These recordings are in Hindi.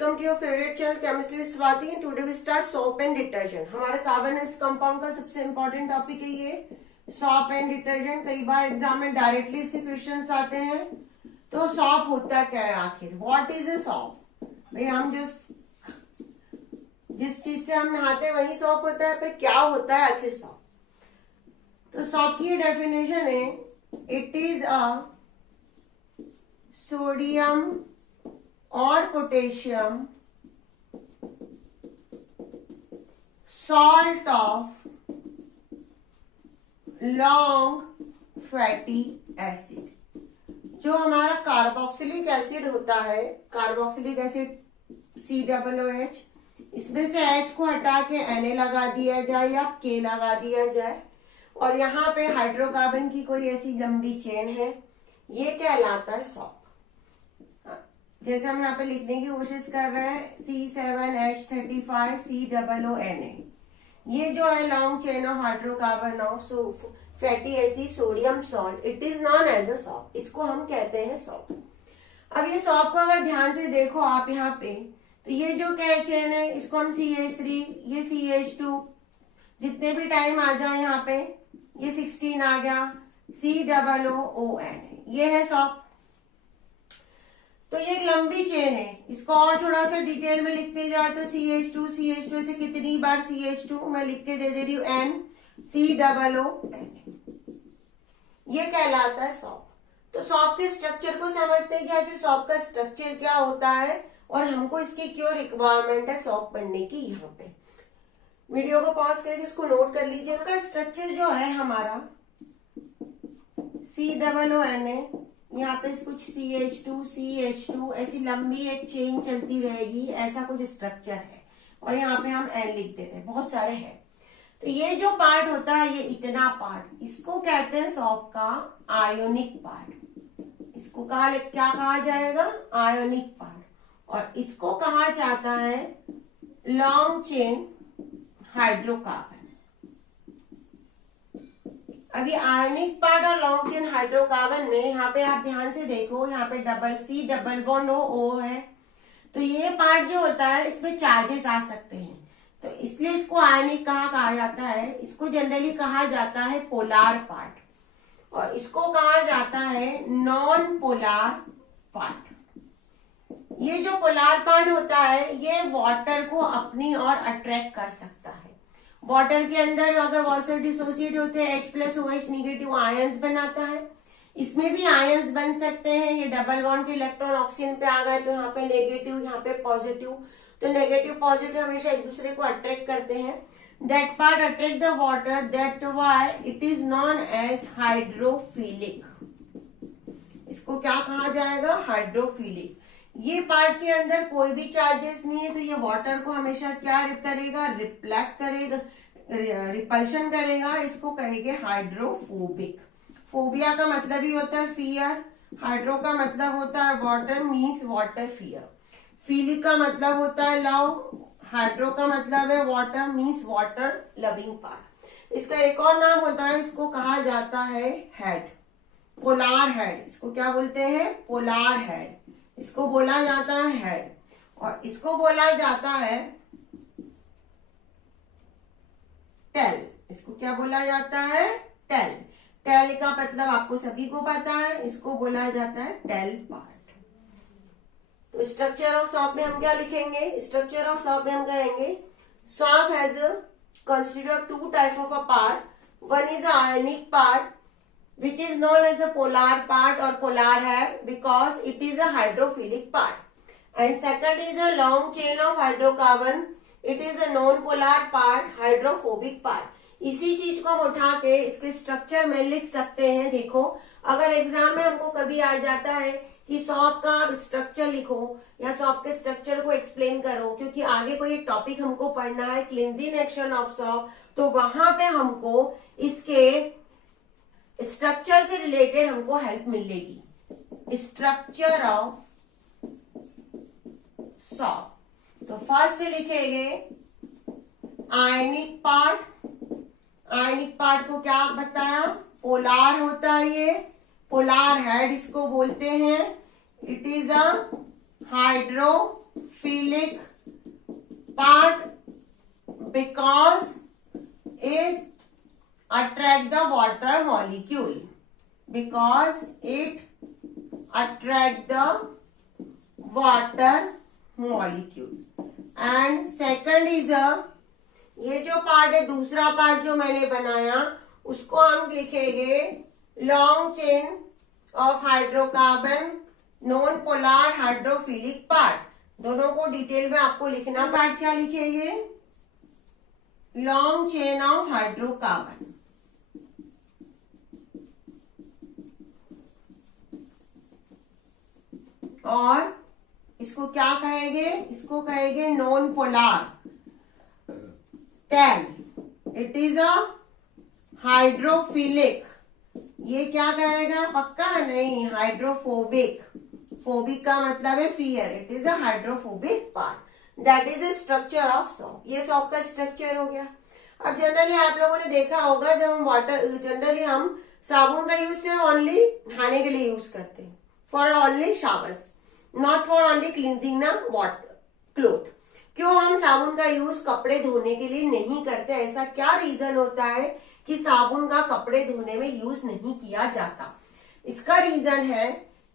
welcome to your favorite channel Chemistry with Swati and today we start soap and detergent। हमारे कार्बोनेट्स कंपाउंड का सबसे इम्पोर्टेंट टॉपिक है ये सॉप एंड डिटर्जेंट। कई बार एग्जाम में डायरेक्टली इससे क्वेश्चंस आते हैं। तो सॉप होता क्या है आखिर, व्हाट इज ए सॉप? भाई हम जिस चीज से हम नहाते हैं वही सॉप होता है, फिर क्या होता है आखिर सॉप? तो सॉप की डेफिनेशन है, इट इज अ सोडियम और potassium salt of long fatty acid. जो हमारा कार्बोक्सिलिक एसिड होता है, कार्बोक्सिलिक एसिड COOH, इसमें से H को हटा के Na लगा दिया जाए या K लगा दिया जाए और यहाँ पे हाइड्रोकार्बन की कोई ऐसी लंबी चेन है, ये कहलाता है सॉप। जैसे हम यहाँ पे लिखने की कोशिश कर रहे हैं C7H35COONA, ये जो है long chain of hydrocarbon of fatty acid sodium salt, it is known as a soap. इसको हम कहते हैं सॉप। अब ये सॉप को अगर ध्यान से देखो आप यहाँ पे, तो ये जो क्या चेन है इसको हम CH3, ये CH2, जितने भी टाइम आ जाए यहाँ पे ये 16 आ गया, COON, ये है सॉप। तो ये एक लंबी चेन है। इसको और थोड़ा सा डिटेल में लिखते जाए तो CH2 से कितनी बार CH2 मैं लिख के दे दे रही हूँ N, COON, ये कहलाता है सॉप। तो सॉप के स्ट्रक्चर को समझते हैं क्या कि सॉप का स्ट्रक्चर क्या होता है और हमको इसकी क्यों रिक्वायरमेंट है सॉप पढ़ने की। यहाँ पे वीडियो को पॉज करके इसको नोट कर लीजिए। इसका स्ट्रक्चर जो है हमारा COON, यहाँ पे कुछ CH2 ऐसी लंबी एक चेन चलती रहेगी, ऐसा कुछ स्ट्रक्चर है और यहाँ पे हम N लिख देते हैं, बहुत सारे हैं। तो ये जो पार्ट होता है, ये इतना पार्ट, इसको कहते हैं सॉप का आयोनिक पार्ट। इसको क्या कहा जाएगा? Ionic part. और इसको कहा जाता है लॉन्ग चेन हाइड्रोकार्बन। अभी आयनिक पार्ट और लॉन्ग चेन हाइड्रोकार्बन में यहाँ पे आप ध्यान से देखो, यहाँ पे C डबल बॉन्ड O है। तो ये पार्ट जो होता है इसमें चार्जेस आ सकते हैं, तो इसलिए इसको आयनिक कहा जाता है। इसको जनरली कहा जाता है पोलार पार्ट और इसको कहा जाता है नॉन पोलार पार्ट। ये जो पोलार पार्ट होता है ये वाटर को अपनी ओर अट्रैक्ट कर सकता है। वाटर के अंदर अगर वाटर डिसोसिएट होते हैं H+OH निगेटिव आयंस बनाता है, इसमें भी आयंस बन सकते हैं। ये डबल बॉन्ड के इलेक्ट्रॉन ऑक्सीजन पे आ गए तो यहाँ पे नेगेटिव, यहाँ पे पॉजिटिव, तो नेगेटिव पॉजिटिव हमेशा एक दूसरे को अट्रैक्ट करते हैं। That part attract the water, that why it is known as hydrophilic. इसको क्या कहा जाएगा? हाइड्रोफिलिक। ये पार्ट के अंदर कोई भी चार्जेस नहीं है, तो ये वाटर को हमेशा क्या करेगा? रिप्लेक्ट करेगा, रिपल्शन करेगा। इसको कहेंगे हाइड्रोफोबिक। फोबिया का मतलब ही होता है फियर, हाइड्रो का मतलब होता है water, means water fear. Philic का मतलब होता है लव, हाइड्रो का मतलब है water, means water loving part. इसका एक और नाम होता है, इसको कहा जाता है हेड, पोलार हेड। इसको क्या बोलते हैं? Polar head. इसको बोला जाता है हेड और इसको बोला जाता है टेल। इसको क्या बोला जाता है? टेल। टेल का मतलब आपको सभी को पता है, इसको बोला जाता है टेल पार्ट। तो स्ट्रक्चर ऑफ सॉप में हम क्या लिखेंगे? स्ट्रक्चर ऑफ सॉप में हम कहेंगे soap has consider two type of a part. One is ionic part which is known as a polar part or polar head because it is a hydrophilic part, and second is a long chain of hydrocarbon, it is a non-polar part, hydrophobic part। इसी चीज को हम उठा के इसके स्ट्रक्चर में लिख सकते हैं। देखो अगर एग्जाम में हमको कभी आ जाता है कि सॉप का स्ट्रक्चर लिखो या सॉप के स्ट्रक्चर को एक्सप्लेन करो, क्योंकि आगे कोई एक टॉपिक हमको पढ़ना है क्लींजिंग एक्शन ऑफ सॉप, तो वहां पे हमको इसके स्ट्रक्चर से रिलेटेड हमको हेल्प मिलेगी। Structure of soap. तो फर्स्ट लिखेंगे आयनिक पार्ट। आयनिक पार्ट को क्या बताया? पोलार होता है ये, पोलार हेड इसको बोलते हैं। It is a hydrophilic hydrophilic part because it attract the water molecule, because it attract the water molecule. And second is ये जो पार्ट है, दूसरा पार्ट जो मैंने बनाया उसको हम लिखेंगे long chain of hydrocarbon non polar hydrophilic part. दोनों को डिटेल में आपको लिखना। पार्ट क्या लिखेंगे? Long chain of hydrocarbon. और इसको क्या कहेंगे? इसको कहेंगे non polar tail. It is a hydrophilic. ये क्या कहेगा? पक्का नहीं, हाइड्रोफोबिक। फोबिक का मतलब है fear. It is a hydrophobic part. That is a structure of shop. ये सॉप का स्ट्रक्चर हो गया। अब जनरली आप लोगों ने देखा होगा, जब हम जनरली हम साबुन का यूज सिर्फ ओनली नहाने के लिए यूज करते हैं, for only showers, not for only cleansing ना वाटर क्लोथ। क्यों हम साबुन का यूज कपड़े धोने के लिए नहीं करते? ऐसा क्या रीजन होता है कि साबुन का कपड़े धोने में यूज नहीं किया जाता? इसका रीजन है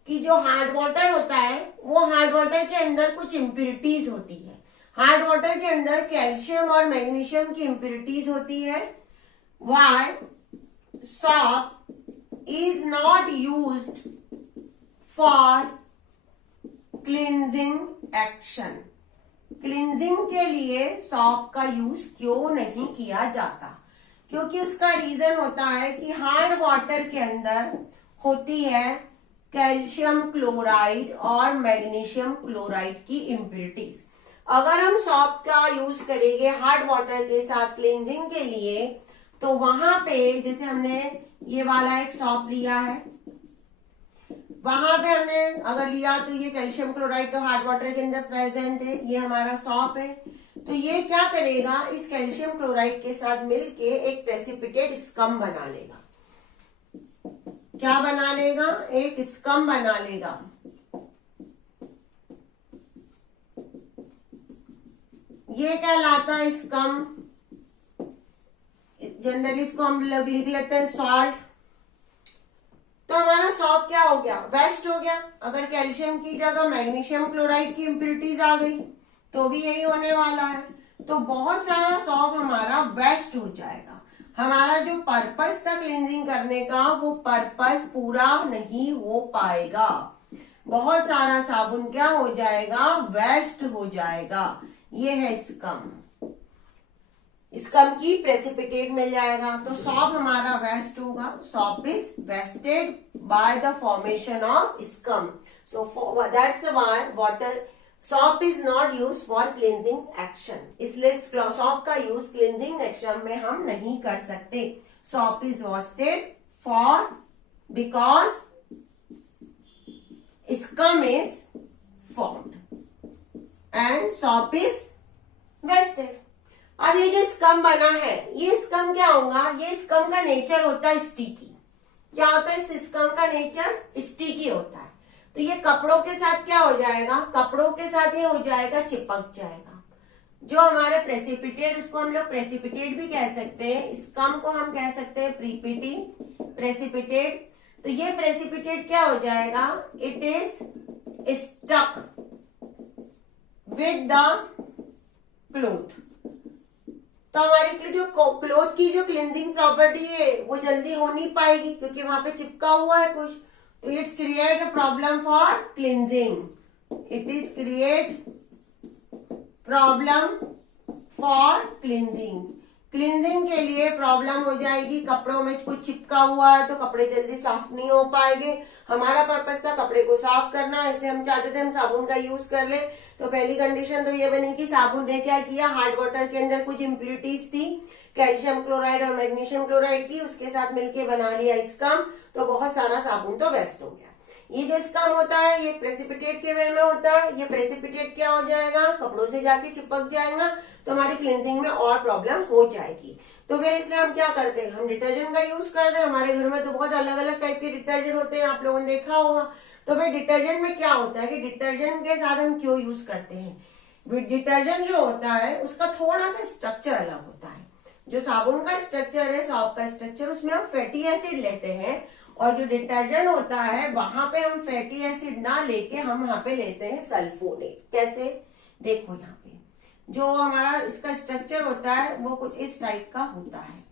कि जो हार्ड वाटर होता है वो हार्ड वाटर के अंदर कुछ इम्प्योरिटीज होती है। हार्ड वाटर के अंदर कैल्शियम और मैग्नीशियम की इम्प्योरिटीज होती है। Why soap is not used for cleansing action. Cleansing के लिए सॉप का यूज क्यों नहीं किया जाता? क्योंकि उसका रीजन होता है कि हार्ड वाटर के अंदर होती है कैल्शियम क्लोराइड और मैग्नीशियम क्लोराइड की इम्प्योरिटीज। अगर हम सॉप का यूज करेंगे हार्ड वाटर के साथ क्लींजिंग के लिए, तो वहां पे जैसे हमने ये वाला एक सॉप लिया है, वहां पे हमने अगर लिया तो ये कैल्शियम क्लोराइड तो हार्ड वाटर के अंदर प्रेजेंट है, ये हमारा सॉप है। तो ये क्या करेगा? इस कैल्शियम क्लोराइड के साथ मिलके एक प्रेसिपिटेट स्कम बना लेगा। क्या बना लेगा? एक स्कम बना लेगा। ये कहलाता है स्कम। जनरली इसको हम लिख लेते हैं सॉल्ट। तो हमारा सॉप क्या हो गया? वेस्ट हो गया। अगर कैल्शियम की जगह मैग्नीशियम क्लोराइड की इम्प्योरिटीज आ गई तो भी यही होने वाला है। तो बहुत सारा सॉप हमारा वेस्ट हो जाएगा। हमारा जो पर्पस था क्लींजिंग करने का, वो पर्पस पूरा नहीं हो पाएगा। बहुत सारा साबुन क्या हो जाएगा? वेस्ट हो जाएगा। ये है स्कम। स्कम की प्रेसिपिटेट मिल जाएगा तो सॉप हमारा वेस्ट होगा। Soap is wasted by the formation of scum. So that's why water soap is not use for cleansing action. इसलिए सॉप का यूज क्लींजिंग एक्शन में हम नहीं कर सकते। Soap is wasted for because scum is formed and soap is wasted। अब ये जो स्कम बना है, ये स्कम क्या होगा? ये स्कम का नेचर होता है स्टिकी। क्या होता है? इस स्कम का नेचर स्टिकी होता है। तो ये कपड़ों के साथ क्या हो जाएगा? कपड़ों के साथ ये हो जाएगा, चिपक जाएगा। जो हमारे प्रेसिपिटेट, उसको हम लोग प्रेसिपिटेट भी कह सकते हैं। स्कम को हम कह सकते हैं प्रेसिपिटेट। तो ये प्रेसिपिटेट क्या हो जाएगा? It is stuck with the cloth. तो हमारी जो क्लोथ की जो क्लींजिंग प्रॉपर्टी है वो जल्दी हो नहीं पाएगी क्योंकि वहां पे चिपका हुआ है कुछ। तो it's create a problem for cleansing. It is create problem for cleansing. Cleansing के लिए प्रॉब्लम हो जाएगी। कपड़ों में कुछ चिपका हुआ है तो कपड़े जल्दी साफ नहीं हो पाएंगे। हमारा पर्पस था कपड़े को साफ करना, इसलिए हम चाहते थे हम साबुन का यूज कर ले। तो पहली कंडीशन तो ये बनी कि साबुन ने क्या किया? हार्ड वाटर के अंदर कुछ इम्प्योरिटीज थी कैल्शियम क्लोराइड और मैग्नीशियम क्लोराइड की, उसके साथ मिलके बना लिया स्कम। तो बहुत सारा साबुन तो वेस्ट हो गया। ये जो स्कम होता है ये प्रेसिपिटेट के वे में होता है। ये प्रेसिपिटेट क्या हो जाएगा? कपड़ों से जाके चिपक जाएगा तो हमारी क्लींजिंग में और प्रॉब्लम हो जाएगी। तो फिर इसलिए हम क्या करते हैं? हम डिटर्जेंट का यूज करते हैं। हमारे घर में तो बहुत अलग अलग टाइप के डिटर्जेंट होते हैं, आप लोगों ने देखा होगा। तो भाई डिटर्जेंट में क्या होता है कि डिटर्जेंट के साथ हम क्यों यूज करते हैं? डिटर्जेंट जो होता है उसका थोड़ा सा स्ट्रक्चर अलग होता है। जो साबुन का स्ट्रक्चर है, सॉप का स्ट्रक्चर, उसमें हम फैटी एसिड लेते हैं, और जो डिटर्जेंट होता है वहां पे हम फैटी एसिड ना लेके हम वहां पे लेते हैं सल्फोनेट। कैसे? देखो यहाँ पे जो हमारा इसका स्ट्रक्चर होता है वो कुछ इस टाइप का होता है।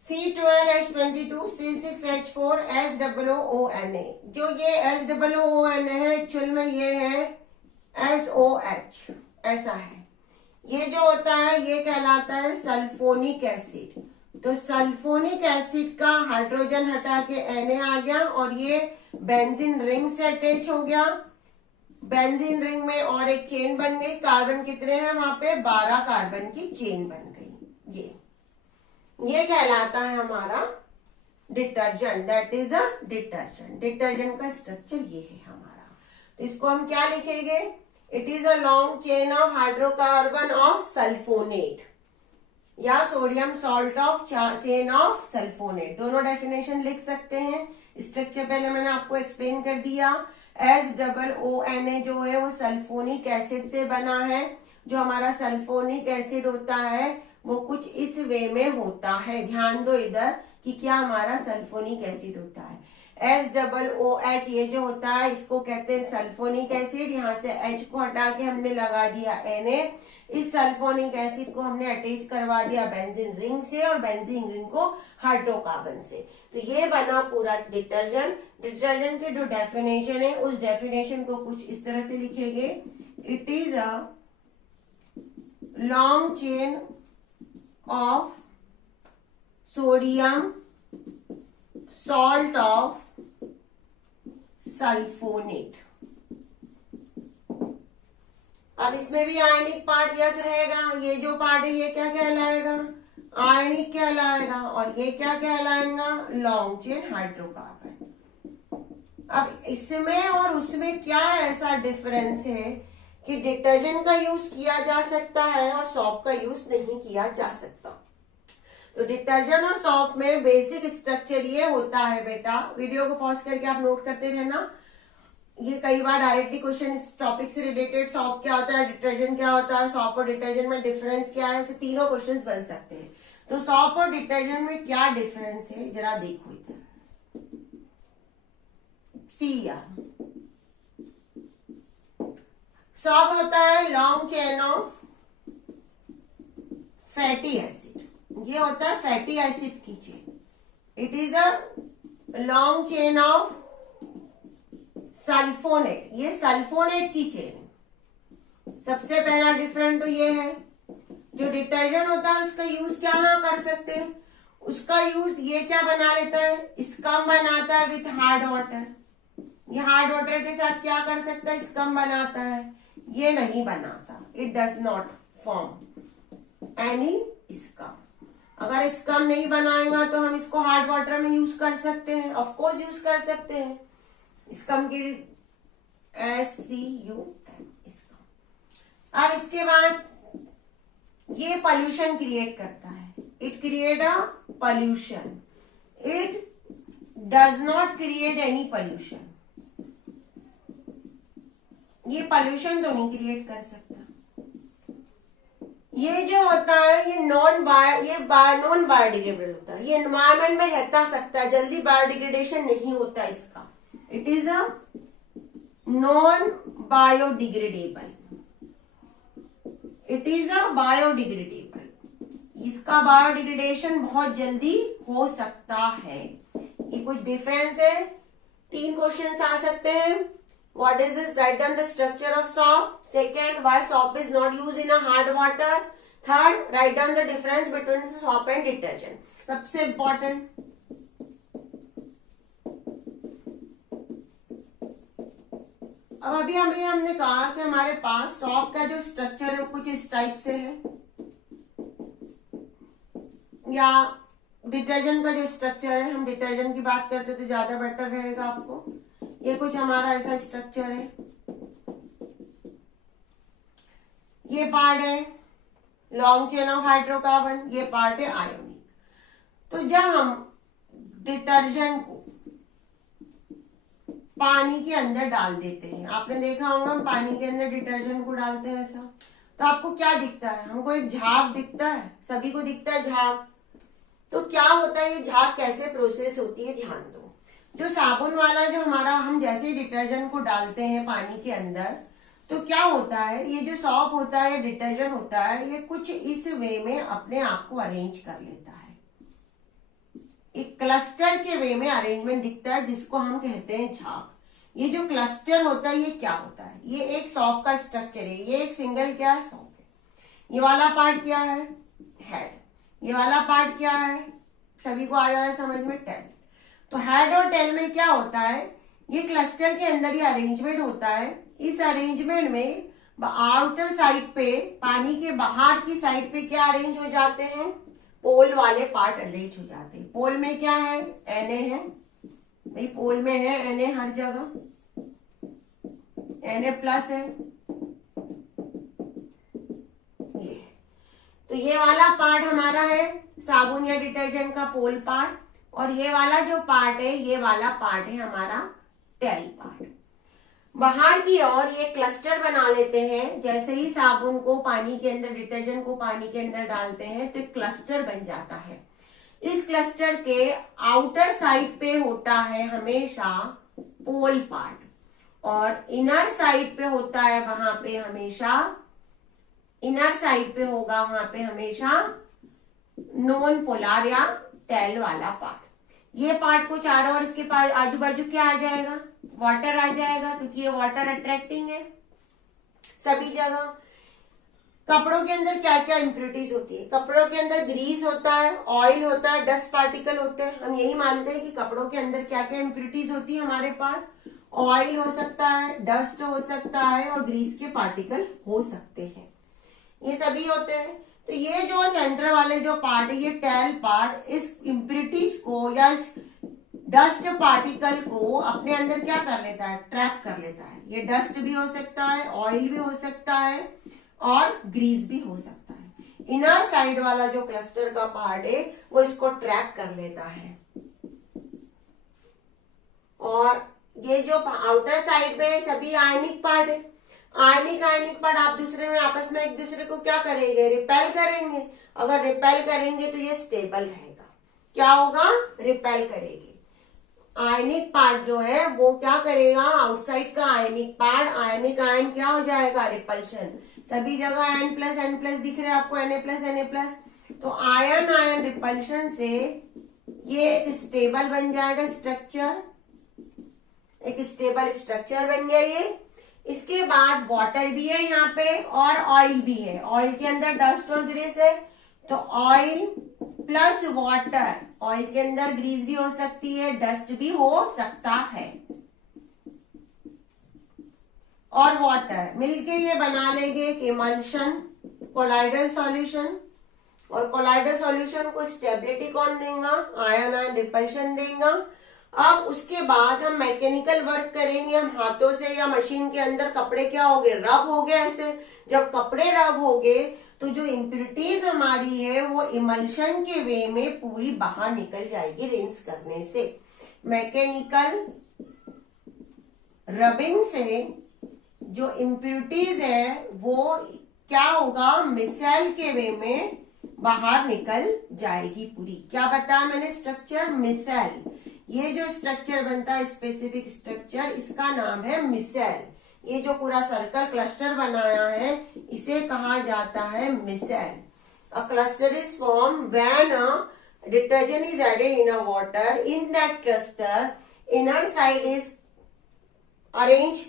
C12H22 C6H4 SOONA। जो ये SOON है एक्चुअल में ये है SOH, ऐसा है। ये जो होता है ये कहलाता है सल्फोनिक एसिड। तो सल्फोनिक एसिड का हाइड्रोजन हटा के Na आ गया और ये बेंजीन रिंग से अटैच हो गया। बेंजीन रिंग में और एक चेन बन गई। कार्बन कितने हैं वहां पे? 12 कार्बन की चेन बन गई। ये कहलाता है हमारा detergent. That is a detergent. Detergent का स्ट्रक्चर ये है हमारा। तो इसको हम क्या लिखेंगे? It is a long chain of hydrocarbon of sulphonate या sodium salt of chain of sulphonate. दोनों डेफिनेशन लिख सकते हैं। स्ट्रक्चर पहले मैंने आपको एक्सप्लेन कर दिया। SOONA जो है वो सल्फोनिक एसिड से बना है। जो हमारा सल्फोनिक एसिड होता है वो कुछ इस वे में होता है। ध्यान दो इधर कि क्या हमारा सल्फोनिक एसिड होता है। SOOH ये जो होता है इसको कहते हैं सल्फोनिक एसिड। यहाँ से H को हटा के हमने लगा दिया Na। इस सल्फोनिक एसिड को हमने अटैच करवा दिया बेंजीन रिंग से और बेंजीन रिंग को हाइड्रोकार्बन से। तो ये बना पूरा डिटर्जेंट। डिटर्जेंट की जो डेफिनेशन है उस डेफिनेशन को कुछ इस तरह से लिखेंगे। It is a long chain of sodium salt of sulfonate। अब इसमें भी आयनिक पार्ट यस रहेगा। ये जो पार्ट है ये क्या कहलाएगा? आयनिक कहलाएगा। और ये क्या कहलाएगा? Long chain hydrocarbon. अब इसमें और उसमें क्या ऐसा डिफरेंस है कि डिटर्जेंट का यूज किया जा सकता है और सॉप का यूज नहीं किया जा सकता। तो डिटर्जेंट और सॉप में बेसिक स्ट्रक्चर ये होता है बेटा। वीडियो को पॉज करके आप नोट करते रहना। ये कई बार डायरेक्टली क्वेश्चन इस टॉपिक से रिलेटेड, सॉप क्या होता है, डिटर्जेंट क्या होता है, सॉप और डिटर्जेंट में डिफरेंस क्या है, ऐसे तीनों क्वेश्चंस बन सकते हैं। तो सॉप और डिटर्जेंट में क्या डिफरेंस है जरा देखो इधर। सी सॉप होता है long chain of fatty acid. ये होता है फैटी एसिड की चेन। It is a long chain of sulphonate. ये सल्फोनेट की चेन। सबसे पहला डिफरेंट तो ये है। जो डिटर्जेंट होता है उसका यूज क्या कर सकते हैं? उसका यूज ये क्या बना लेता है? स्कम बनाता है विथ हार्ड वाटर। ये हार्ड वाटर के साथ क्या कर सकता है? स्कम बनाता है। ये नहीं बनाता। It does not form any scum. अगर स्कम नहीं बनाएगा तो हम इसको हार्ड वाटर में यूज कर सकते हैं। ऑफ कोर्स यूज कर सकते हैं। स्कम की SCUM स्कम। अब इसके बाद ये पॉल्यूशन क्रिएट करता है। It create a pollution. It does not create any pollution. ये पॉल्यूशन तो नहीं क्रिएट कर सकता। ये जो होता है ये नॉन बायोडिग्रेडेबल होता है। ये एनवायरमेंट में रहता सकता है, जल्दी बायोडिग्रेडेशन नहीं होता इसका। It is a non biodegradable. It is a biodegradable. इसका बायोडिग्रेडेशन बहुत जल्दी हो सकता है। ये कुछ डिफरेंस है। 3 क्वेश्चन आ सकते हैं। What is this? Write down the structure of soap. Second, why soap is not used in a hard water. Third, write down the difference between soap and detergent. सबसे important. अब अभी हमने कहा कि हमारे पास सॉप का जो स्ट्रक्चर है वो कुछ इस टाइप से है, या डिटर्जेंट का जो स्ट्रक्चर है, हम डिटर्जेंट की बात करते तो ज्यादा बेटर रहेगा आपको। ये कुछ हमारा ऐसा स्ट्रक्चर है। ये पार्ट है लॉन्ग चेन ऑफ हाइड्रोकार्बन, ये पार्ट है आयोनिक। तो जब हम डिटर्जेंट को पानी के अंदर डाल देते हैं, आपने देखा होगा हम पानी के अंदर डिटर्जेंट को डालते हैं ऐसा, तो आपको क्या दिखता है? हमको एक झाग दिखता है, सभी को दिखता है झाग। तो क्या होता है, ये झाग कैसे प्रोसेस होती है ध्यान दो। जो साबुन वाला जो हमारा, हम जैसे डिटर्जेंट को डालते हैं पानी के अंदर, तो क्या होता है, ये जो सॉप होता है, डिटर्जेंट होता है, ये कुछ इस वे में अपने आप को अरेंज कर लेता है, एक क्लस्टर के वे में अरेंजमेंट दिखता है, जिसको हम कहते हैं झाग। ये जो क्लस्टर होता है ये क्या होता है, ये एक सॉप का स्ट्रक्चर है, ये एक सिंगल क्या है, सॉप है। ये वाला पार्ट क्या है, हेड। ये वाला पार्ट क्या है, सभी को आ जा रहा है समझ में, टेल। तो हेड और टेल में क्या होता है, ये क्लस्टर के अंदर ये अरेंजमेंट होता है। इस अरेंजमेंट में आउटर साइड पे, पानी के बाहर की साइड पे क्या अरेंज हो जाते हैं, पोल वाले पार्ट अरेंज हो जाते हैं। पोल में क्या है, Na है भाई, पोल में है Na हर जगह, Na प्लस है, ये है। तो ये वाला पार्ट हमारा है साबुन या डिटर्जेंट का पोल पार्ट, और ये वाला जो पार्ट है, ये वाला पार्ट है हमारा टेल पार्ट। बाहर की ओर ये क्लस्टर बना लेते हैं, जैसे ही साबुन को पानी के अंदर, डिटर्जेंट को पानी के अंदर डालते हैं तो एक क्लस्टर बन जाता है। इस क्लस्टर के आउटर साइड पे होता है हमेशा पोल पार्ट, और इनर साइड पे होता है वहां पे हमेशा, इनर साइड पे होगा वहां पे हमेशा नॉन पोलर या टेल वाला पार्ट। ये पार्ट को चारों ओर, इसके पास आजू बाजू क्या आ जाएगा, वाटर आ जाएगा, क्योंकि ये वाटर अट्रैक्टिंग है सभी जगह। कपड़ों के अंदर क्या क्या इंप्योरिटीज होती है, कपड़ों के अंदर ग्रीस होता है, ऑयल होता है, डस्ट पार्टिकल होते हैं। हम यही मानते हैं कि कपड़ों के अंदर क्या क्या इंप्योरिटीज होती है हमारे पास, ऑयल हो सकता है, डस्ट हो सकता है, और ग्रीस के पार्टिकल हो सकते हैं, ये सभी होते हैं। तो ये जो सेंटर वाले जो पार्ट है, ये टेल पार्ट, इस इंप्योरिटीज को या इस डस्ट पार्टिकल को अपने अंदर क्या कर लेता है, ट्रैप कर लेता है। ये डस्ट भी हो सकता है, ऑयल भी हो सकता है, और ग्रीस भी हो सकता है। इनर साइड वाला जो क्लस्टर का पार्ट है वो इसको ट्रैप कर लेता है, और ये जो आउटर साइड पे सभी आयनिक पार्ट है, आयनिक पार्ट आप दूसरे में आपस में एक दूसरे को क्या करेंगे, रिपेल करेंगे। अगर रिपेल करेंगे तो ये स्टेबल रहेगा, क्या होगा, रिपेल करेगी। आयनिक पार्ट जो है वो क्या करेगा, आउटसाइड का आयनिक पार्ट, आयनिक आयन क्या हो जाएगा, रिपल्शन। सभी जगह N+N+ दिख रहे हैं आपको, Na+Na+, तो आयन आयन रिपल्शन से ये एक स्टेबल बन जाएगा स्ट्रक्चर, एक स्टेबल स्ट्रक्चर बन गया ये। इसके बाद वाटर भी है यहाँ पे और ऑयल भी है, ऑयल के अंदर डस्ट और ग्रीस है, तो ऑयल प्लस वाटर, ऑयल के अंदर ग्रीस भी हो सकती है, डस्ट भी हो सकता है, और वाटर मिलके ये बना लेंगे एक इमल्शन, कोलाइडल सॉल्यूशन। और कोलाइडल सॉल्यूशन को स्टेबिलिटी कौन देगा, आयन आयन रिपल्शन देगा। अब उसके बाद हम मैकेनिकल वर्क करेंगे, हम हाथों से या मशीन के अंदर कपड़े क्या हो गए, रब हो गए ऐसे। जब कपड़े रब हो गए तो जो इम्प्योरिटीज हमारी है वो इमल्शन के वे में पूरी बाहर निकल जाएगी रिंस करने से। मैकेनिकल रबिंग से जो इम्प्योरिटीज है वो क्या होगा, मिसेल के वे में बाहर निकल जाएगी पूरी। क्या बताया मैंने, स्ट्रक्चर मिसेल। ये जो स्ट्रक्चर बनता है स्पेसिफिक स्ट्रक्चर, इसका नाम है मिसेल। ये जो पूरा सर्कल क्लस्टर बनाया है इसे कहा जाता है micelle. A cluster is form when a detergent is added in a water. In that cluster inner side is arrange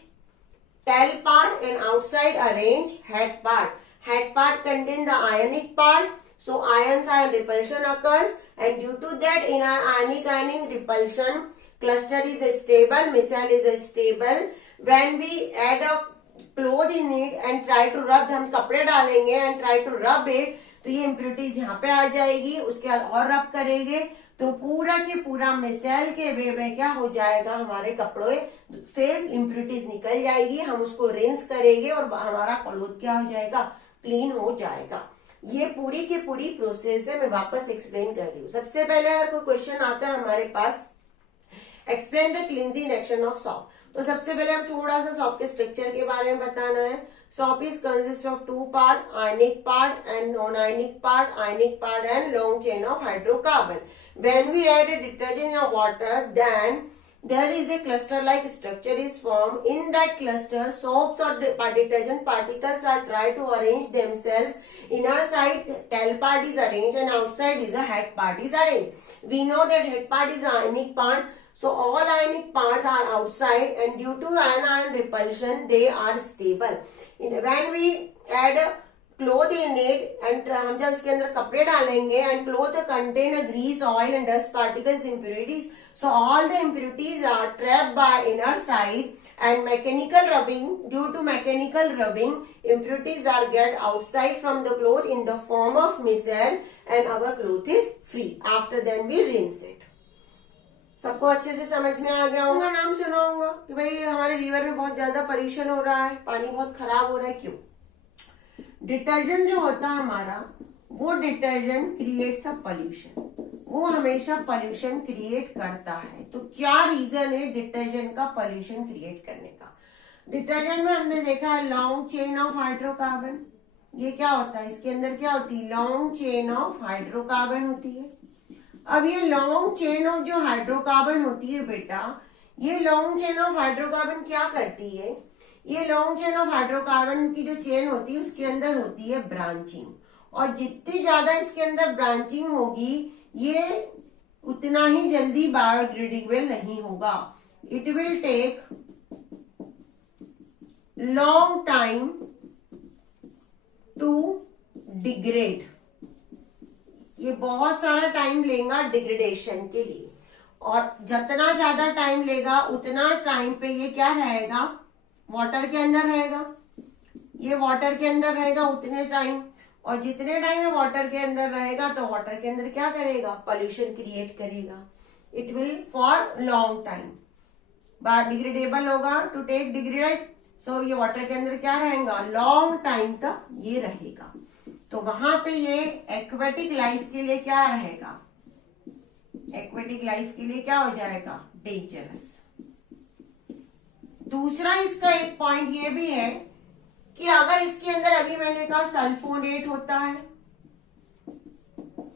tail part and outside arrange head part. Head part contain the ionic part, so ions ion repulsion occurs, and due to that inner ionic repulsion cluster is stable, micelle is stable. When we add a cloth in it and try to rub, हम कपड़े डालेंगे and try to rub it, तो ये impurities यहाँ पे आ जाएगी, उसके बाद और रब करेंगे तो पूरा के पूरा मिसेल के वे में क्या हो जाएगा, हमारे कपड़ों से इम्प्योरिटीज निकल जाएगी। हम उसको रिंस करेंगे और हमारा क्लॉथ क्या हो जाएगा, क्लीन हो जाएगा। ये पूरी की पूरी प्रोसेस है, मैं वापस एक्सप्लेन कर रही हूँ। सबसे पहले अगर कोई क्वेश्चन आता है हमारे पास, explain the cleansing action of soap, तो सबसे पहले हम थोड़ा सा सॉप के स्ट्रक्चर के बारे में बताना है। Soap is consist of two part, ionic part and non ionic part, ionic part and long chain of hydrocarbon. When we add a detergent or water, then there is a cluster-like structure is formed. In that cluster, soaps or detergent particles are try to arrange themselves. Inner side tail part is arranged and outside is a head part is arranged. We know that head part is ionic part. So all ionic parts are outside and due to anion repulsion, they are stable. When we add cloth in it and हम जब इसके अंदर कपड़े डालेंगे and cloth contain grease oil and dust particles impurities, so all the impurities are trapped by inner side and mechanical rubbing, due to mechanical rubbing impurities are get outside from the cloth in the form of micelle and our cloth is free. After then we rinse it. सबको अच्छे से समझ में आ गया होगा, नाम सुना होगा कि भाई हमारे रिवर में बहुत ज्यादा पॉल्यूशन हो रहा है, पानी बहुत खराब हो रहा है, क्यों? डिटर्जेंट जो होता है हमारा, वो डिटर्जेंट क्रिएट्स अ पॉल्यूशन, वो हमेशा पॉल्यूशन क्रिएट करता है। तो क्या रीजन है डिटर्जेंट का पॉल्यूशन क्रिएट करने का? डिटर्जेंट में हमने देखा है लॉन्ग चेन ऑफ हाइड्रोकार्बन। ये क्या होता है, इसके अंदर क्या होती है? लॉन्ग चेन ऑफ हाइड्रोकार्बन होती है। अब ये लॉन्ग चेन ऑफ जो हाइड्रोकार्बन होती है बेटा, ये लॉन्ग चेन ऑफ हाइड्रोकार्बन क्या करती है? ये लॉन्ग चेन ऑफ हाइड्रोकार्बन की जो चेन होती है उसके अंदर होती है ब्रांचिंग, और जितनी ज्यादा इसके अंदर ब्रांचिंग होगी ये उतना ही जल्दी बायोडिग्रेडेबल नहीं होगा। It will take long time to degrade, ये बहुत सारा टाइम लेगा डिग्रेडेशन के लिए, और जितना ज्यादा टाइम लेगा उतना टाइम पे ये क्या रहेगा? वाटर के अंदर रहेगा। ये वाटर के अंदर रहेगा उतने टाइम, और जितने टाइम में वाटर के अंदर रहेगा तो वाटर के अंदर क्या करेगा? पॉल्यूशन क्रिएट करेगा। It will for long time biodegradable होगा, टू टेक डिग्रेड, सो ये वाटर के अंदर क्या रहेगा? लॉन्ग टाइम तक ये रहेगा। तो वहां पे ये एक्वेटिक लाइफ के लिए क्या रहेगा? एक्वेटिक लाइफ के लिए क्या हो जाएगा? डेंजरस। दूसरा इसका एक पॉइंट ये भी है कि अगर इसके अंदर, अभी मैंने कहा सल्फोनेट होता है,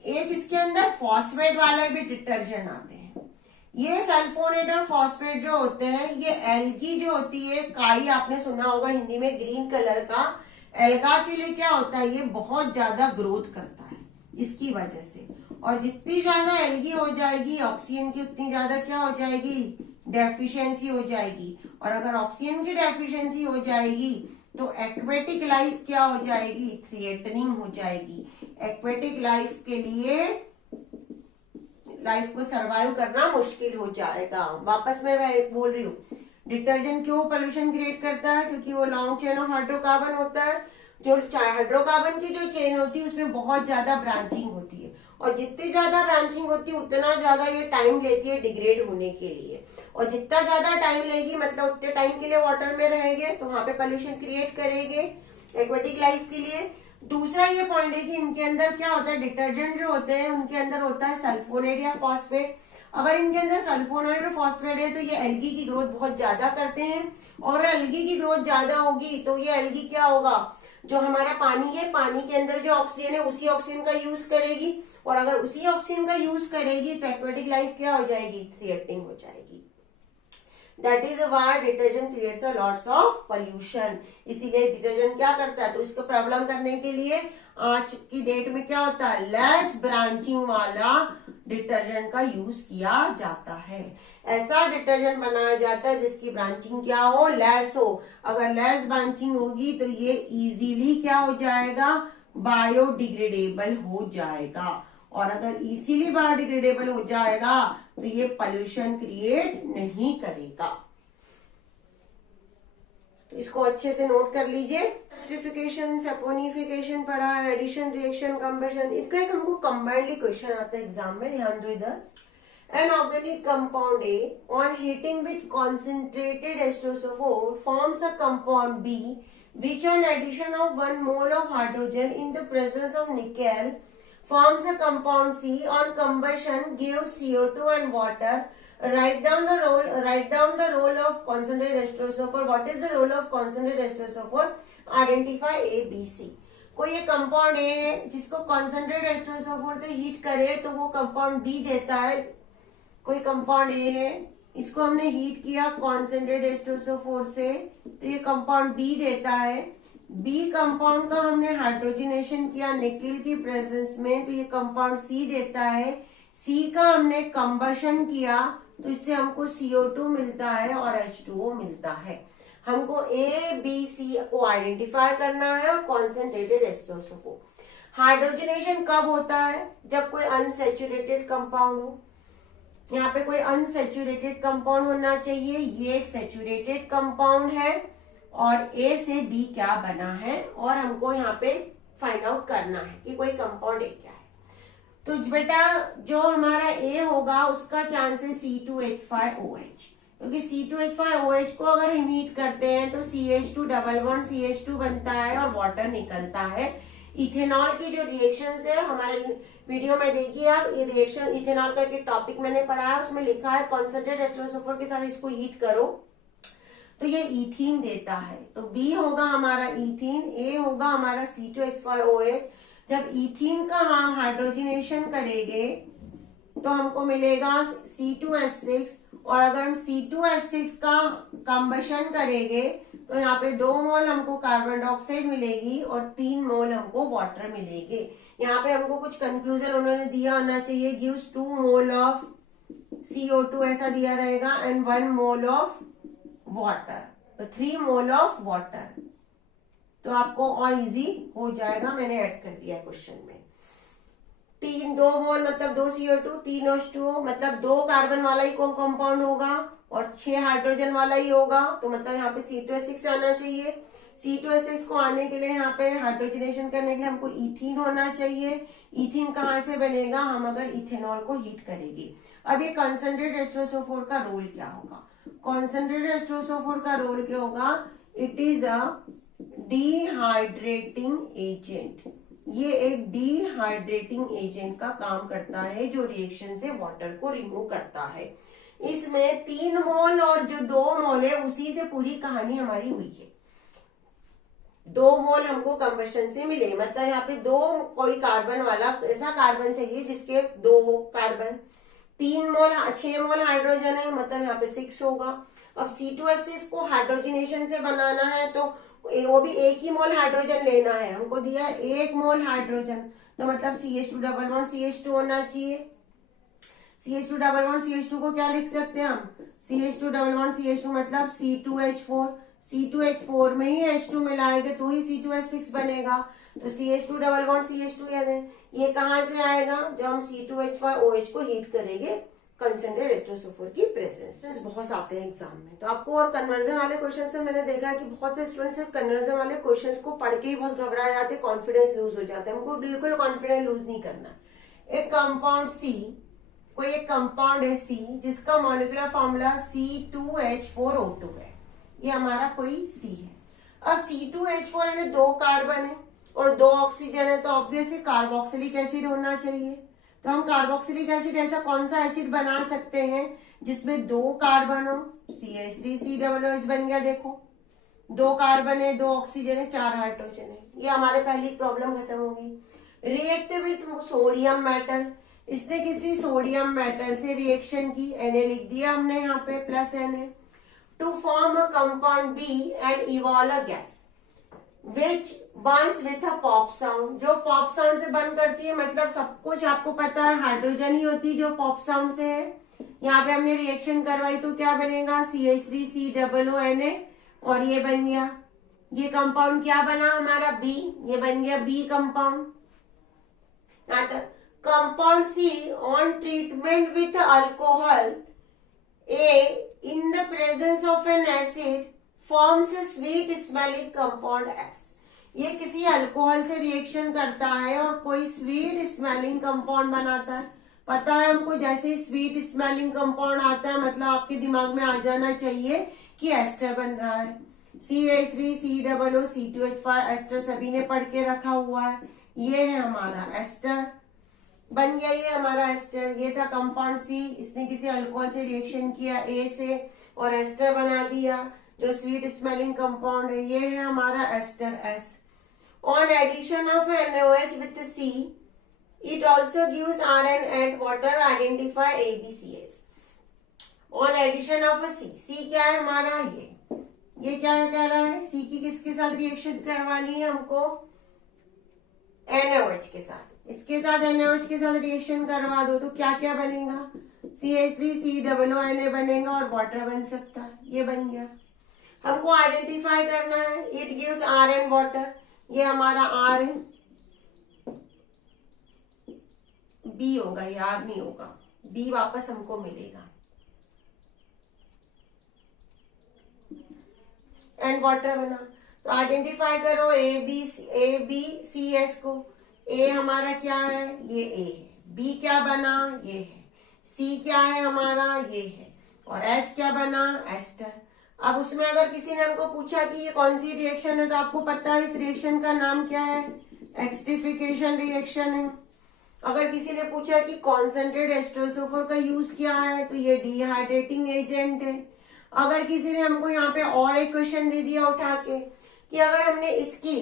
एक इसके अंदर फॉस्फेट वाले भी डिटर्जेंट आते हैं। ये सल्फोनेट और फॉस्फेट जो होते हैं, ये एल्गी जो होती है, काई आपने सुना होगा हिंदी में ग्रीन कलर का, एल्गा के लिए क्या होता है? ये बहुत ज्यादा ग्रोथ करता है इसकी वजह से, और जितनी ज्यादा एल्गी हो जाएगी ऑक्सीजन की उतनी ज्यादा क्या हो जाएगी? डेफिशिएंसी हो जाएगी, और अगर ऑक्सीजन की डेफिशिएंसी हो जाएगी तो एक्वेटिक लाइफ क्या हो जाएगी? थ्रेटनिंग हो जाएगी। एक्वेटिक लाइफ के लिए, लाइफ को सरवाइव करना मुश्किल हो जाएगा। वापस मैं बोल रही हूँ, डिटर्जेंट क्यों पोल्यूशन क्रिएट करता है? क्योंकि वो लॉन्ग चेन ऑफ हाइड्रोकार्बन होता है। जो हाइड्रोकार्बन की जो चेन होती है उसमें बहुत ज्यादा ब्रांचिंग होती है, और जितनी ज्यादा ब्रांचिंग होती है उतना ज्यादा ये टाइम लेती है डिग्रेड होने के लिए, और जितना ज्यादा टाइम लेगी मतलब उतने टाइम के लिए वाटर में रहेंगे तो वहां पे पोल्यूशन क्रिएट करेंगे एक्वेटिक लाइफ के लिए। दूसरा ये पॉइंट है कि इनके अंदर क्या होता है, डिटर्जेंट जो होते हैं उनके अंदर होता है सल्फोनेट या फॉस्फेट। अगर इनके अंदर सल्फोनेट और फॉस्फेट है तो ये एल्गी की ग्रोथ बहुत ज्यादा करते हैं, और एल्गी की ग्रोथ ज्यादा होगी तो ये एल्गी क्या होगा? जो हमारा पानी है, पानी के अंदर जो ऑक्सीजन है उसी ऑक्सीजन का यूज करेगी, और अगर उसी ऑक्सीजन का यूज करेगी तो एक्वेटिक लाइफ क्या हो जाएगी? थ्रेटनिंग हो जाएगी। That is why detergent creates a lots of pollution. इसीलिए डिटर्जेंट क्या करता है? तो इसको प्रॉब्लम करने के लिए आज की डेट में क्या होता है? लेस ब्रांचिंग वाला डिटर्जेंट का यूज किया जाता है। ऐसा डिटर्जेंट बनाया जाता है जिसकी ब्रांचिंग क्या हो? लेस हो। अगर लेस ब्रांचिंग होगी तो ये इजीली क्या हो जाएगा? बायोडिग्रेडेबल हो जाएगा, और अगर इजीली बायोडिग्रेडेबल हो जाएगा तो ये पोल्यूशन क्रिएट नहीं करेगा। तो इसको अच्छे से नोट कर लीजिए। एस्टरिफिकेशन, सैपोनिफिकेशन पढ़ा है, एडिशन, रिएक्शन, कंबशन, इनका एक हमको कंबाइंडली क्वेश्चन आता है एग्जाम में, ध्यान दो इधर। An organic compound A on heating with concentrated H2SO4 forms a compound B which on addition of 1 mole of hydrogen in the presence of nickel forms a compound C. On combustion gives CO2 and water. Write down the role of concentrated H2SO4. What is the role of concentrated H2SO4? Identify A, B, C. कोई एक कंपाउंड ए है जिसको कॉन्सेंट्रेट H2SO4 से हीट करे तो वो कंपाउंड बी देता है। कोई कंपाउंड ए है, इसको हमने हीट किया कॉन्सेंट्रेट H2SO4 से तो ये कंपाउंड बी देता है। बी कंपाउंड का हमने हाइड्रोजनेशन किया निकेल की प्रेजेंस में तो ये कंपाउंड सी देता है। सी का हमने कंबशन किया तो इससे हमको CO2 मिलता है और H2O मिलता है। हमको ए बी सी को आइडेंटिफाई करना है और कॉन्सेंट्रेटेड H2SO4। हाइड्रोजनेशन कब होता है? जब कोई अनसेचुरेटेड कंपाउंड हो। यहाँ पे कोई अनसेचुरेटेड कंपाउंड होना चाहिए। ये एक सेचुरेटेड कंपाउंड है और ए से बी क्या बना है और हमको यहाँ पे फाइंड आउट करना है कि कोई कंपाउंड ए क्या है। तो बेटा जो हमारा ए होगा उसका चांस है C2H5OH, क्योंकि C2H5OH को अगर हम हीट करते हैं तो CH2 डबल बॉन्ड CH2 बनता है और वाटर निकलता है। इथेनॉल की जो रिएक्शंस है हमारे वीडियो में देखिए आप, ये रिएक्शन इथेनॉल करके टॉपिक मैंने पढ़ाया, उसमें लिखा है कॉन्सेंट्रेटेड H2SO4 के साथ इसको हीट करो तो ये इथीन देता है। तो बी होगा हमारा इथीन, ए होगा हमारा C2H5OH। जब इथीन का हम हाइड्रोजनेशन करेंगे तो हमको मिलेगा C2H6 और अगर हम C2H6 का कंबशन करेंगे तो यहाँ पे 2 मोल हमको कार्बन डाइऑक्साइड मिलेगी और 3 मोल हमको वाटर मिलेगी। यहाँ पे हमको कुछ कंक्लूजन उन्होंने दिया होना चाहिए, गिव्स 2 मोल ऑफ CO2 ऐसा दिया रहेगा एंड 1 मोल ऑफ वाटर, तो 3 मोल ऑफ वाटर। तो आपको और इजी हो जाएगा, मैंने ऐड कर दिया क्वेश्चन में। 2 मोल मतलब 2 CO2 3 H2O मतलब 2 कार्बन वाला ही कंपाउंड होगा और 6 हाइड्रोजन वाला ही होगा, तो मतलब यहाँ पे C2H6 आना चाहिए। C2H6 को आने के लिए यहाँ पे हाइड्रोजनेशन करने के लिए हमको इथीन होना चाहिए। इथीन कहाँ से बनेगा? हम अगर इथेनॉल को हीट करेंगे। अब ये कॉन्सेंट्रेटेड H2SO4 का रोल क्या होगा? कॉन्सेंट्रेटेड H2SO4 का रोल क्या होगा? It is a dehydrating agent. ये एक डिहाइड्रेटिंग एजेंट का काम करता है जो रिएक्शन से वाटर को रिमूव करता है। इसमें 3 मोल और जो 2 मोल है उसी से पूरी कहानी हमारी हुई है। 2 मोल हमको कंबशन से मिले, मतलब यहाँ पे 2 कोई कार्बन वाला ऐसा कार्बन चाहिए जिसके 2 कार्बन, 3 मोल 6 मोल हाइड्रोजन है, मतलब यहाँ पे 6 होगा। अब C2H6 को हाइड्रोजनेशन से बनाना है तो वो भी 1 ही मोल हाइड्रोजन लेना है। हमको दिया 1 मोल हाइड्रोजन, तो मतलब CH2 डबल बॉन्ड CH2 होना चाहिए। CH2 डबल बॉन्ड CH2 को क्या लिख सकते हैं हम? CH2 डबल बॉन्ड CH2 मतलब C2H4। C2H4 में ही H2 मिलाएंगे तो ही C2H6 बनेगा, तो CH2 डबल बॉन्ड CH2 यानी ये कहाँ से आएगा? जब हम C2H5OH को हीट करेंगे कंसेंट्रेटेड H2SO4 की प्रेजेंस। बहुत आते हैं एग्जाम में, तो आपको और कन्वर्जन वाले क्वेश्चन में मैंने देखा है कि बहुत से स्टूडेंट सिर्फ कन्वर्जन वाले क्वेश्चंस को पढ़ के ही बहुत घबरा जाते, कॉन्फिडेंस लूज हो जाता है। हमको बिल्कुल कॉन्फिडेंस लूज नहीं करना। एक कंपाउंड सी, कोई एक कंपाउंड है सी जिसका मॉलिक्यूलर फॉर्मूला C2H4O2 है, ये हमारा कोई सी है। अब C2H4 में 2 कार्बन है और 2 ऑक्सीजन है, तो ऑब्वियसली कार्बोक्सिलिक एसिड होना चाहिए। तो हम कार्बोक्सिलिक एसिड ऐसा कौन सा एसिड बना सकते हैं जिसमें 2 कार्बन हो? CH3COOH बन गया। देखो 2 कार्बन है, 2 ऑक्सीजन है, 4 हाइड्रोजन है। ये हमारे पहली प्रॉब्लम खत्म होगी। रिएक्ट विथ सोडियम मेटल, इसने किसी सोडियम मेटल से रिएक्शन की, Na लिख दिया हमने यहाँ पे plus Na, to form a compound B and evolve a gas which burns with a pop sound. जो पॉप साउंड से बर्न करती है, मतलब सब कुछ आपको पता है हाइड्रोजन ही होती है जो पॉप साउंड से है। यहाँ पे हमने रिएक्शन करवाई तो क्या बनेगा? CH3COONA और ये बन गया, ये कंपाउंड क्या बना हमारा? B, ये बन गया B compound. Compound C on treatment with alcohol A in the presence of an acid forms a sweet smelling compound X। ये किसी अल्कोहल से रिएक्शन करता है और कोई स्वीट स्मेलिंग कंपाउंड बनाता है। पता है हमको, जैसे ही स्वीट स्मेलिंग कंपाउंड आता है मतलब आपके दिमाग में आ जाना चाहिए कि एस्टर बन रहा है। CH3 COO C2H5 एस्टर सभी ने पढ़ के रखा हुआ है। ये है हमारा एस्टर, बन गया ये हमारा एस्टर। ये था कंपाउंड C, इसने किसी अल्कोहल से रिएक्शन किया A से और एस्टर बना दिया जो स्वीट स्मेलिंग कंपाउंड है। ये है हमारा ester S। On addition of NaOH with C, it also gives Rn and water, identify ABCs। On addition of C क्या है हमारा, ये क्या कह रहा है, C की किसके साथ रिएक्शन करवानी है हमको, NaOH के साथ। इसके साथ NaOH के साथ रिएक्शन करवा दो तो क्या क्या बनेगा, CH3 COO बनेगा और वाटर बन सकता है। ये बन गया। हमको आइडेंटिफाई करना है, इट गिव्स Rn वाटर, ये हमारा R है, B होगा, याद नहीं होगा, B वापस हमको मिलेगा। एंड वाटर बना तो आइडेंटिफाई करो ए बी सी एस को। ए हमारा क्या है, ये ए है। बी क्या बना, ये है। सी क्या है हमारा, ये है। और एस क्या बना, एस्टर। अब उसमें अगर किसी ने हमको पूछा कि ये कौन सी रिएक्शन है तो आपको पता है इस रिएक्शन का नाम क्या है, एक्सटिफिकेशन रिएक्शन है। अगर किसी ने पूछा कि कॉन्सेंट्रेट एस्ट्रोसोफर का यूज किया है तो ये डिहाइड्रेटिंग एजेंट है। अगर किसी ने हमको यहाँ पे और एक क्वेश्चन दे दिया उठा के कि अगर हमने इसकी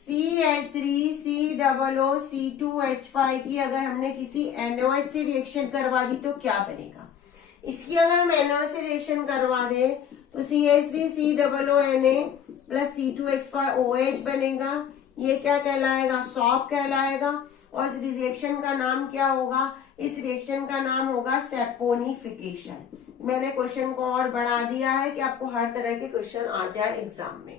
CH3 COO C2H5 की अगर हमने किसी NaOH से रिएक्शन करवा दी तो क्या बनेगा। इसकी अगर हम NaOH से रिएक्शन करवा दें तो CH3 COO प्लस C2H5OH बनेगा। ये क्या कहलाएगा, सॉप कहलाएगा। और इस रिएक्शन का नाम क्या होगा, इस रिएक्शन का नाम होगा सेपोनिफिकेशन। मैंने क्वेश्चन को और बढ़ा दिया है कि आपको हर तरह के क्वेश्चन आ जाए एग्जाम में।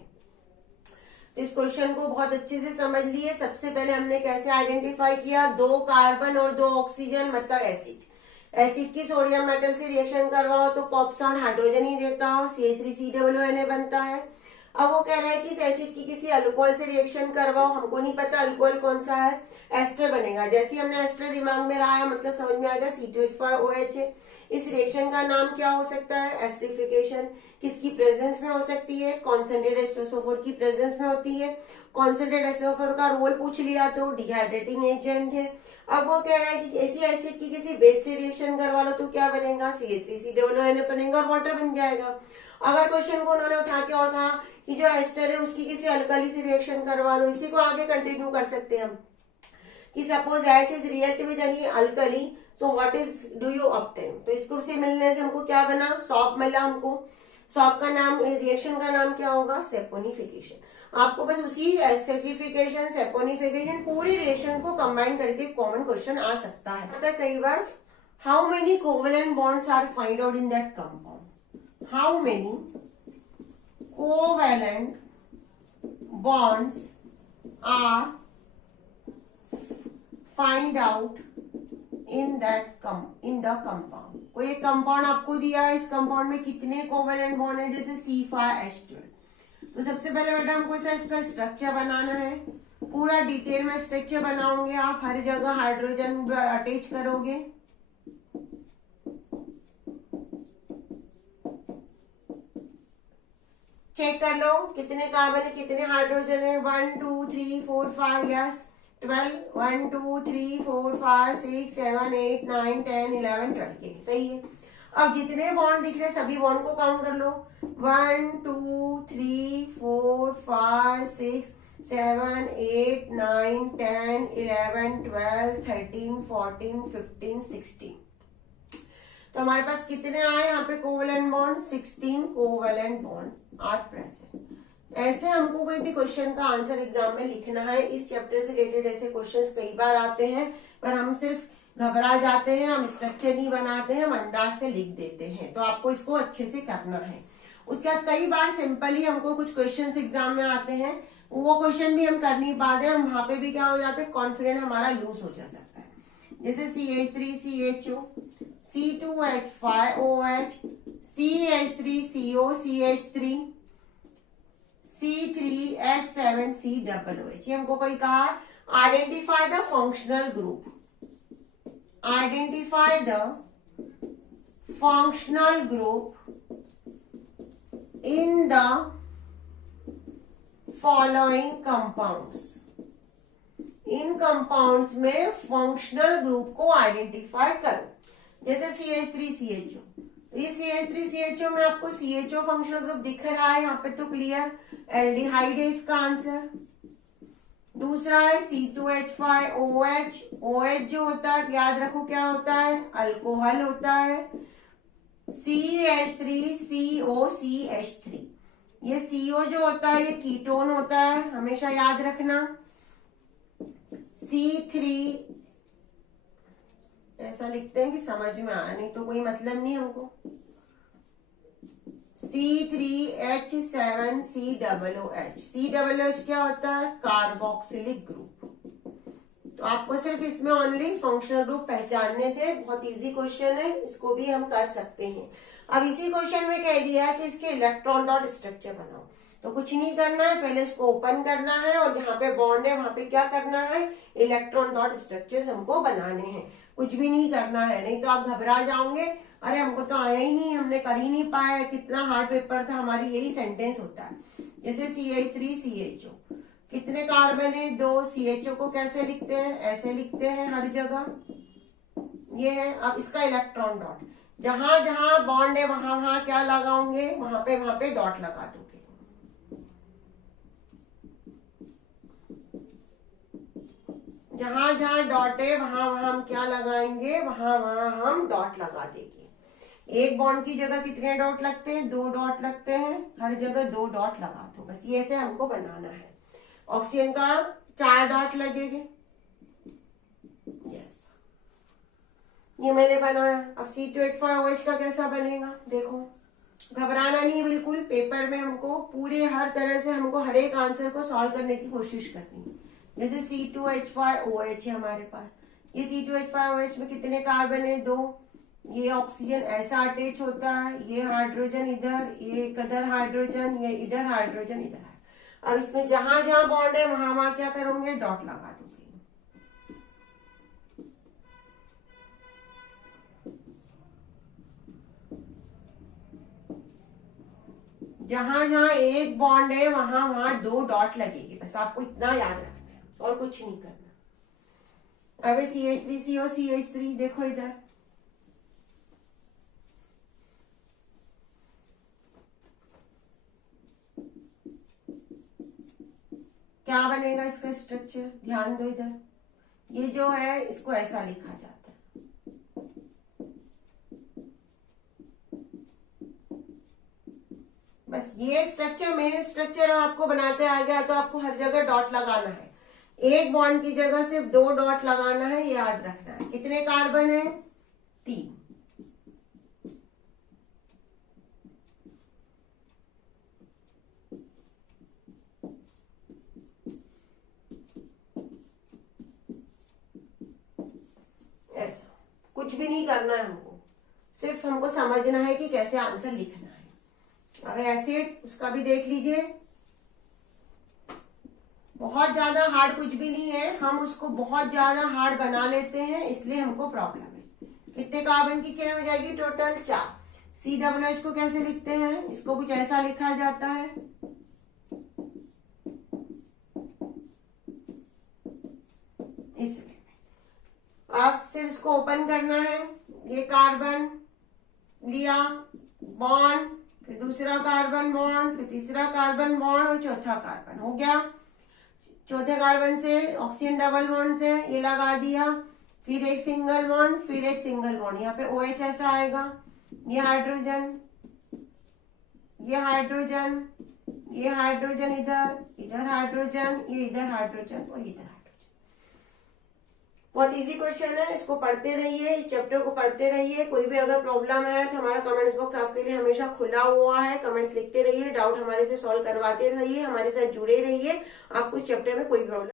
तो इस क्वेश्चन को बहुत अच्छे से समझ लिए। सबसे पहले हमने कैसे आइडेंटिफाई किया, 2 कार्बन और 2 ऑक्सीजन मतलब एसिड। एसिड की सोडियम मेटल से रिएक्शन करवाओ तो पॉप्सान हाइड्रोजन ही देता है और CH3 COO बनता है। अब वो कह रहा है कि इस एसिड की किसी अल्कोहल से रिएक्शन करवाओ, हमको नहीं पता अल्कोहल कौन सा है, एस्टर बनेगा। जैसे हमने एस्टर दिमाग में रहा है मतलब समझ में आ गया C2H5OH है। इस रिएक्शन का नाम क्या हो सकता है, एस्टरिफिकेशन। किसकी प्रेजेंस में हो सकती है, कॉन्सेंट्रेट एस्ट्रोसोफर की प्रेजेंस में होती है। कॉन्सेंट्रेट एस्ट्रोसोफर का रोल पूछ लिया तो डिहाइड्रेटिंग एजेंट है। अब वो कह रहा है कि ऐसी एसिड की किसी बेस से रिएक्शन करवा लो तो क्या बनेगा, CH3 COO बनेगा और वाटर बन जाएगा। अगर क्वेश्चन को उन्होंने उठा के और कहा कि जो एस्टर है उसकी किसी अल्कली से रिएक्शन करवा दो, इसी को आगे कंटिन्यू कर सकते हैं हम कि suppose acid react with any alkali so what is do you obtain. तो इसको से मिलने से हमको क्या बना, सॉप मिला हमको। सॉप का नाम, रिएक्शन का नाम क्या होगा, सेपोनिफिकेशन। आपको बस उसी एस्टरिफिकेशन सेपोनिफिकेशन पूरी रिएक्शंस को कंबाइन करके कॉमन क्वेश्चन आ सकता है। कई बार how many covalent bonds are find out in that compound, how many covalent bonds are find out in the compound. कोई एक कंपाउंड आपको दिया है, इस कंपाउंड में कितने कोवेलेंट बॉन्ड है, जैसे C5H12। तो सबसे पहले बेटा हमको इसका स्ट्रक्चर बनाना है। पूरा डिटेल में स्ट्रक्चर बनाओगे आप, हर जगह हाइड्रोजन अटैच करोगे। चेक कर लो कितने कार्बन है कितने हाइड्रोजन है, 1 2 3 4 5 यस 12, 1 2 3 4 5 6 7 8 9 10 11 12 के सही है। अब जितने बॉन्ड दिख रहे हैं सभी बॉन्ड को काउंट कर लो, 1 2 3 4 5 6 7 8 9 10 11 12 13 14 15 16। तो हमारे पास कितने आए यहाँ पे covalent bond, 16 covalent bond are present. ऐसे हमको कोई भी क्वेश्चन का आंसर एग्जाम में लिखना है, इस चैप्टर से रिलेटेड ऐसे क्वेश्चंस कई बार आते हैं पर हम सिर्फ घबरा जाते हैं, हम स्ट्रक्चर नहीं बनाते हैं, हम अंदाज से लिख देते हैं। तो आपको इसको अच्छे से करना है। उसके बाद कई बार सिंपली हमको कुछ क्वेश्चंस एग्जाम में आते हैं, वो क्वेश्चन भी हम कर नहीं पाते, हम वहां पे भी क्या हो जाते हैं, कॉन्फिडेंस हमारा लूज हो जा सकता है। जैसे CH3 CHO C2H5OH CH3 CO CH3 C3S7 COOH। ये हमको कोई कहा identify the functional group, identify the functional group in the following compounds, in compounds में फंक्शनल ग्रुप को आइडेंटिफाई करो। जैसे CH3CHO, तो ये CH3CHO में आपको CHO फंक्शनल ग्रुप दिख रहा है यहाँ पे, तो क्लियर एल्डिहाइड है इसका आंसर। दूसरा है C2H5OH, OH जो होता है याद रखो क्या होता है, अल्कोहल होता है। CH3COCH3, ये CO जो होता है ये कीटोन होता है, हमेशा याद रखना। C3 ऐसा लिखते हैं कि समझ में आया, नहीं तो कोई मतलब नहीं हमको। C3H7COOH, COOH क्या होता है, कार्बोक्सिलिक ग्रुप। तो आपको सिर्फ इसमें ओनली फंक्शनल ग्रुप पहचानने थे, बहुत इजी क्वेश्चन है, इसको भी हम कर सकते हैं। अब इसी क्वेश्चन में कह दिया है कि इसके इलेक्ट्रॉन डॉट स्ट्रक्चर बनाओ, तो कुछ नहीं करना है, पहले इसको ओपन करना है और जहां पे बॉन्ड है वहां पे क्या करना है, इलेक्ट्रॉन डॉट स्ट्रक्चर्स हमको बनाने हैं, कुछ भी नहीं करना है, नहीं तो आप घबरा जाओगे, अरे हमको तो आया ही नहीं, हमने कर ही नहीं पाया, कितना हार्ड पेपर था, हमारी यही सेंटेंस होता है। जैसे CH3CHO, कितने कार्बन है, 2, CHO को कैसे लिखते हैं, ऐसे लिखते हैं हर जगह, ये है। अब इसका इलेक्ट्रॉन डॉट, जहां जहां बॉन्ड है वहां वहां क्या लगाओगे, वहां पे डॉट लगा दोगे। जहां जहां डॉट है वहां वहां हम क्या लगाएंगे, वहां वहां हम डॉट लगा देंगे। एक बॉन्ड की जगह कितने डॉट लगते हैं, 2 डॉट लगते हैं, हर जगह 2 डॉट लगा दो, बस ये ऐसे हमको बनाना है। ऑक्सीजन का 4 डॉट लगेंगे, यस, ये मैंने बनाया। अब C2H5OH का कैसा बनेगा, देखो घबराना नहीं बिल्कुल, पेपर में हमको पूरे हर तरह से हमको हर एक आंसर को सॉल्व करने की कोशिश करनी है। जैसे C2H5OH है हमारे पास, ये C2H5OH में कितने कार्बन है, 2, ये ऑक्सीजन ऐसा अटैच होता है, ये हाइड्रोजन इधर, ये इधर हाइड्रोजन, ये इधर हाइड्रोजन इधर है। अब इसमें जहां जहां बॉन्ड है वहां वहां क्या करोगे, डॉट लगा दोगे। जहां जहां एक बॉन्ड है वहां वहां 2 डॉट लगेगी, बस आपको इतना याद रखना है और कुछ नहीं करना। अब CH3CO CH3 देखो इधर, क्या बनेगा इसका स्ट्रक्चर, ध्यान दो इधर, ये जो है इसको ऐसा लिखा जाता है, बस ये स्ट्रक्चर मेन स्ट्रक्चर आपको बनाते आ गया, तो आपको हर जगह डॉट लगाना है, एक बॉन्ड की जगह सिर्फ 2 डॉट लगाना है, याद रखना है। कितने कार्बन है, 3, ऐसा कुछ भी नहीं करना है हमको, सिर्फ हमको समझना है कि कैसे आंसर लिखना है। अब एसिड, उसका भी देख लीजिए, बहुत ज्यादा हार्ड कुछ भी नहीं है, हम उसको बहुत ज्यादा हार्ड बना लेते हैं, इसलिए हमको प्रॉब्लम है। कितने कार्बन की चेन हो जाएगी, टोटल 4। COOH को कैसे लिखते हैं, इसको कुछ ऐसा लिखा जाता है, इसलिए अब सिर्फ इसको ओपन करना है, ये कार्बन लिया बॉन्ड, फिर दूसरा कार्बन बॉन्ड, फिर तीसरा कार्बन बॉन्ड और चौथा कार्बन हो गया। चौथे कार्बन से ऑक्सीजन डबल बॉन्ड से ये लगा दिया, फिर एक सिंगल बॉन्ड, फिर एक सिंगल बॉन्ड, यहाँ पे OH ऐसा आएगा, ये हाइड्रोजन, ये हाइड्रोजन, ये हाइड्रोजन इधर, इधर हाइड्रोजन, ये इधर हाइड्रोजन और इधर हाइड्रोजन। बहुत इजी क्वेश्चन है, इसको पढ़ते रहिए, इस चैप्टर को पढ़ते रहिए। कोई भी अगर प्रॉब्लम है तो हमारा कमेंट्स बॉक्स आपके लिए हमेशा खुला हुआ है, कमेंट्स लिखते रहिए, डाउट हमारे से सॉल्व करवाते रहिए, हमारे साथ जुड़े रहिए। आपको इस चैप्टर में कोई प्रॉब्लम